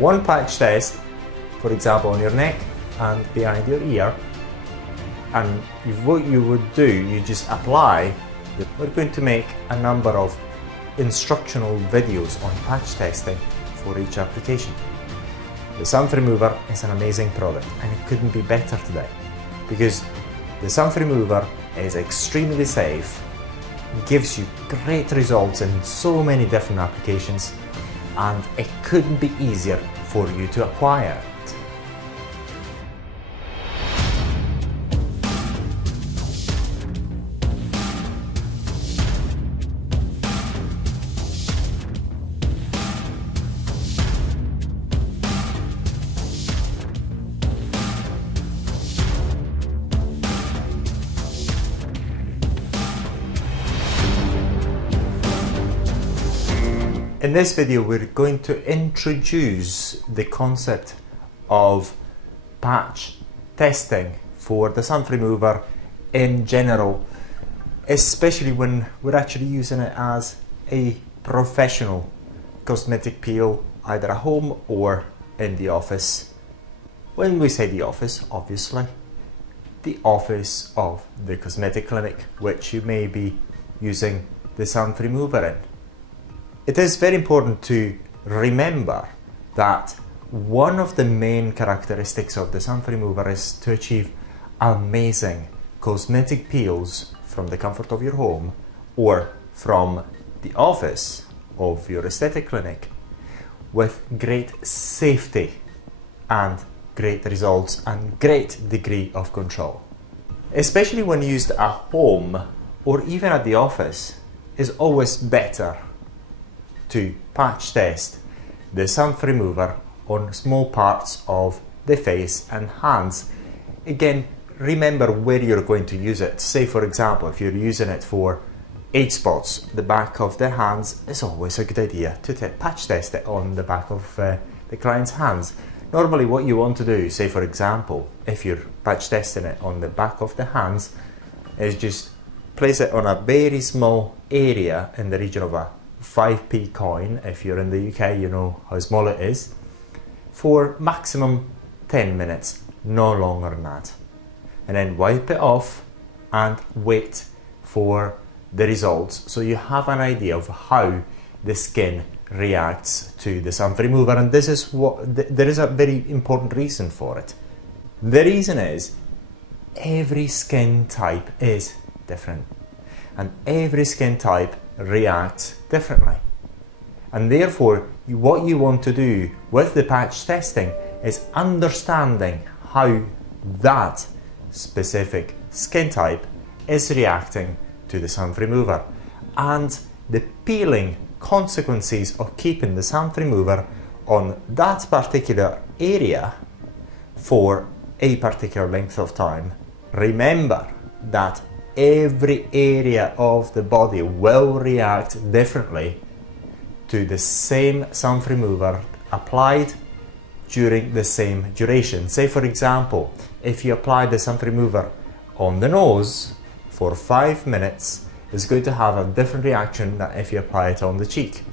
one patch test, for example on your neck and behind your ear, and what you would do, you just apply. We're going to make a number of instructional videos on patch testing for each application. The Xanthremover is an amazing product and it couldn't be better today, because the Xanthremover is extremely safe, gives you great results in so many different applications, and it couldn't be easier for you to acquire it. In this video, we're going to introduce the concept of patch testing for the Xanthremover in general, especially when we're actually using it as a professional cosmetic peel, either at home or in the office. When we say the office, obviously, the office of the cosmetic clinic, which you may be using the Xanthremover in. It is very important to remember that one of the main characteristics of the Xanthremover is to achieve amazing cosmetic peels from the comfort of your home or from the office of your aesthetic clinic with great safety and great results and great degree of control. Especially when used at home or even at the office, is always better to patch test the Xanthremover on small parts of the face and hands. Again, remember where you're going to use it. Say for example, if you're using it for age spots, the back of the hands, is always a good idea to patch test it on the back of the client's hands. Normally what you want to do, say for example, if you're patch testing it on the back of the hands, is just place it on a very small area in the region of a 5p coin. If you're in the UK, you know how small it is, for maximum 10 minutes, no longer than that. And then wipe it off and wait for the results, so you have an idea of how the skin reacts to the Xanthremover. And this is what, there is a very important reason for it. The reason is every skin type is different, and every skin type reacts differently, and therefore what you want to do with the patch testing is understanding how that specific skin type is reacting to the Xanthremover and the peeling consequences of keeping the Xanthremover on that particular area for a particular length of time. Remember that every area of the body will react differently to the same Xanthremover applied during the same duration. Say for example, if you apply the Xanthremover on the nose for 5 minutes, it's going to have a different reaction than if you apply it on the cheek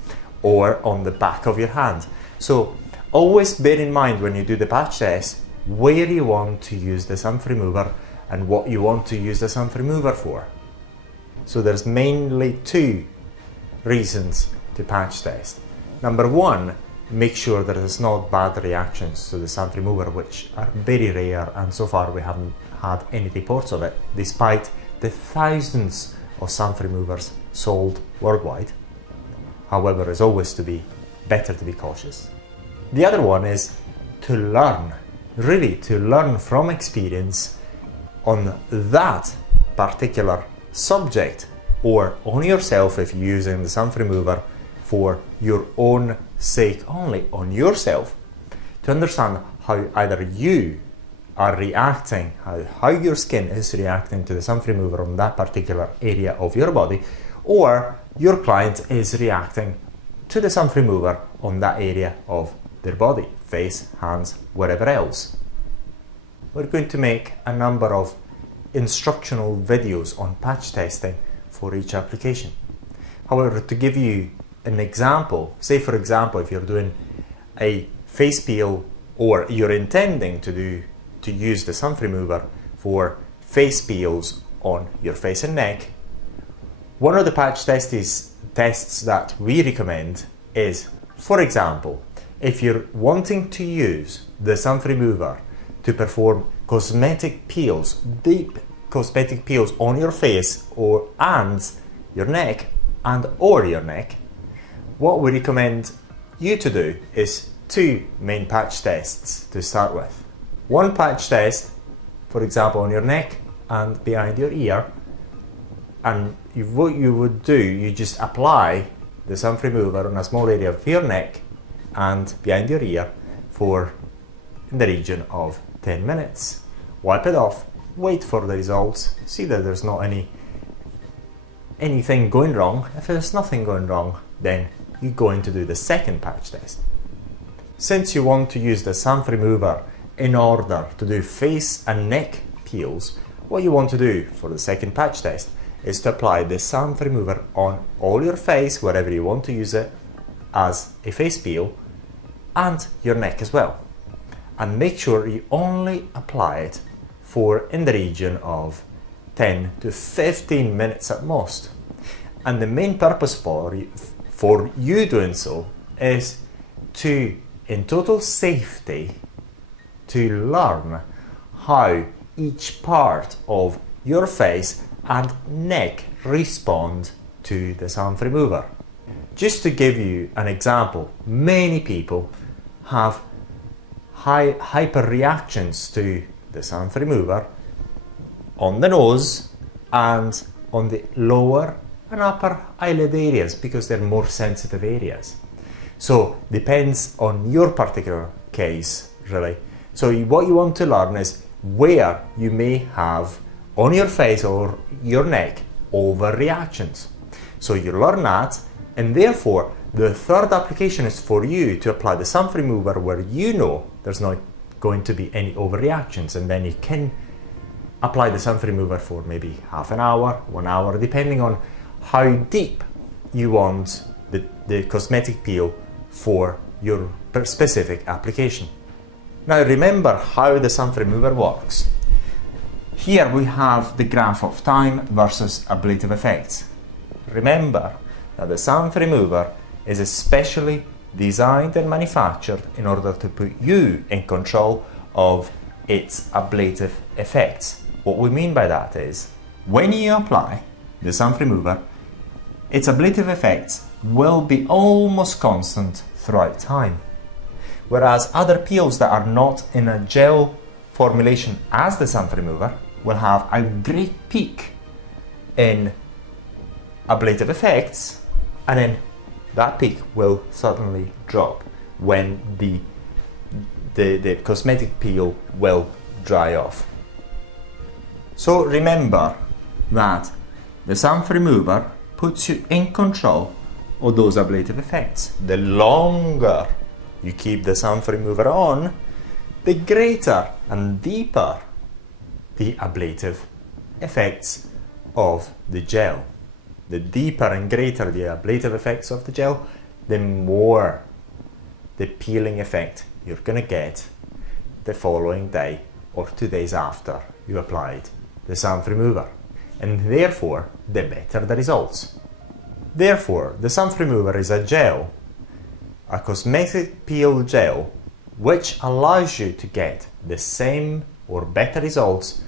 or on the back of your hand. So always bear in mind when you do the patch test where you want to use the Xanthremover and what you want to use the Xanthremover for. So there's mainly two reasons to patch test. Number one, make sure that there's not bad reactions to the Xanthremover, which are very rare, and so far we haven't had any reports of it, despite the thousands of Xanthremovers sold worldwide. However, it's always better to be cautious. The other one is to learn, really to learn from experience on that particular subject, or on yourself if you're using the Xanthremover for your own sake, only on yourself, to understand how either you are reacting, how your skin is reacting to the Xanthremover on that particular area of your body, or your client is reacting to the Xanthremover on that area of their body, face, hands, wherever else. We're going to make a number of instructional videos on patch testing for each application. However, to give you an example, say for example if you're doing a face peel, or you're intending to use the Xanthremover for face peels on your face and neck, one of the patch tests that we recommend is, for example, if you're wanting to use the Xanthremover to perform cosmetic peels, deep cosmetic peels on your face and your neck or your neck, what we recommend you to do is two main patch tests to start with. One patch test, for example, on your neck and behind your ear, and what you would do, you just apply the Xanthremover on a small area of your neck and behind your ear in the region of 10 minutes. Wipe it off, wait for the results, see that there's not anything going wrong. If there's nothing going wrong, then you're going to do the second patch test. Since you want to use the Xanthremover in order to do face and neck peels, what you want to do for the second patch test is to apply the Xanthremover on all your face, wherever you want to use it as a face peel, and your neck as well. And make sure you only apply it for in the region of 10 to 15 minutes at most. And the main purpose for you doing so is to, in total safety, to learn how each part of your face and neck respond to the Xanthremover. Just to give you an example, many people have hyper reactions to the Xanthremover on the nose and on the lower and upper eyelid areas because they're more sensitive areas. So depends on your particular case, really. So what you want to learn is where you may have on your face or your neck overreactions. So you learn that, and therefore the third application is for you to apply the Xanthremover where you know there's not going to be any overreactions, and then you can apply the Xanthremover for maybe half an hour, 1 hour, depending on how deep you want the cosmetic peel for your specific application. Now remember how the Xanthremover works. Here we have the graph of time versus ablative effects. Remember that the Xanthremover is especially designed and manufactured in order to put you in control of its ablative effects. What we mean by that is, when you apply the Xanthremover, its ablative effects will be almost constant throughout time. Whereas other peels that are not in a gel formulation as the Xanthremover will have a great peak in ablative effects, and then that peak will suddenly drop when the cosmetic peel will dry off. So remember that the Xanthremover puts you in control of those ablative effects. The longer you keep the Xanthremover on, the greater and deeper the ablative effects of the gel. The deeper and greater the ablative effects of the gel, the more the peeling effect you're going to get the following day or 2 days after you applied the Xanthremover, and therefore the better the results. Therefore, the Xanthremover is a gel, a cosmetic peel gel, which allows you to get the same or better results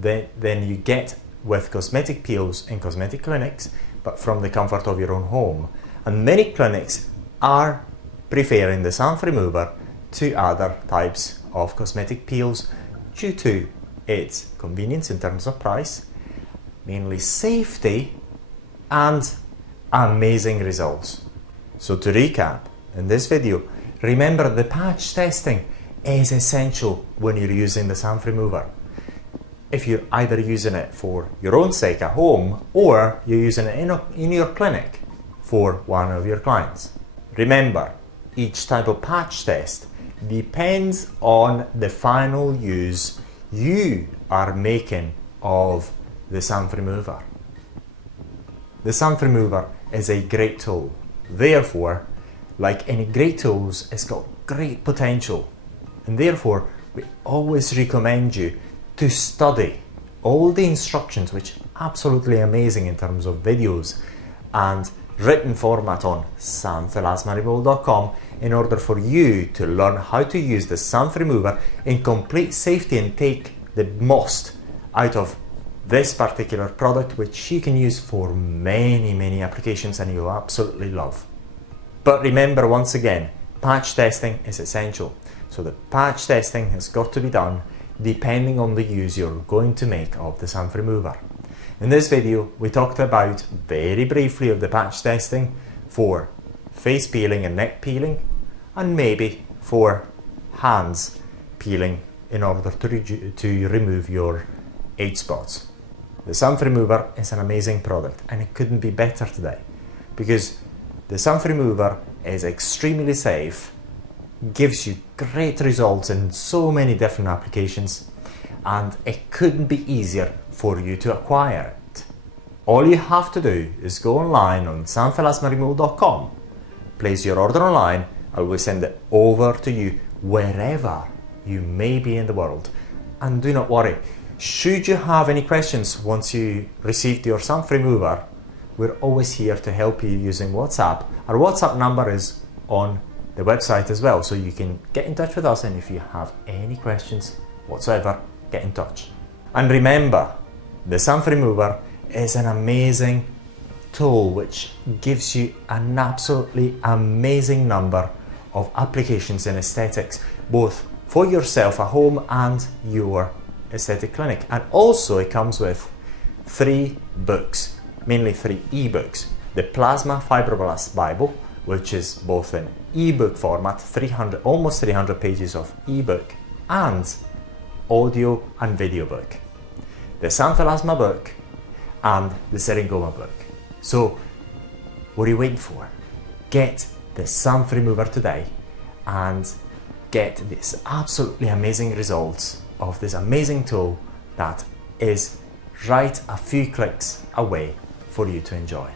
than you get with cosmetic peels in cosmetic clinics, but from the comfort of your own home. And many clinics are preferring the Xanthremover to other types of cosmetic peels due to its convenience in terms of price, mainly safety, and amazing results. So to recap, in this video, remember the patch testing is essential when you're using the Xanthremover. If you're either using it for your own sake at home or you're using it in your clinic for one of your clients. Remember, each type of patch test depends on the final use you are making of the Xanthremover. The Xanthremover is a great tool. Therefore, like any great tools, it's got great potential, and therefore we always recommend you to study all the instructions, which are absolutely amazing in terms of videos and written format on xanthremover.com, in order for you to learn how to use the Xanthremover in complete safety and take the most out of this particular product, which you can use for many applications and you'll absolutely love. But remember, once again, patch testing is essential. So the patch testing has got to be done depending on the use you're going to make of the Xanthremover. In this video, we talked about very briefly of the patch testing for face peeling and neck peeling, and maybe for hands peeling in order to remove your age spots. The Xanthremover is an amazing product, and it couldn't be better today, because the Xanthremover is extremely safe, gives you great results in so many different applications, and it couldn't be easier for you to acquire it. All you have to do is go online on xanthremover.com, place your order online, and we'll send it over to you wherever you may be in the world. And do not worry, should you have any questions once you received your Xanthremover, we're always here to help you using WhatsApp. Our WhatsApp number is on the website as well, so you can get in touch with us, and if you have any questions whatsoever, get in touch. And remember, the Xanthremover is an amazing tool which gives you an absolutely amazing number of applications in aesthetics, both for yourself at home and your aesthetic clinic. And also it comes with 3 books, mainly 3 ebooks. The Plasma Fibroblast Bible, which is both in ebook format, almost 300 pages of ebook, and audio and video book. The Xanthelasma book and the Syringoma book. So what are you waiting for? Get the Xanthremover today and get this absolutely amazing results of this amazing tool that is right a few clicks away for you to enjoy.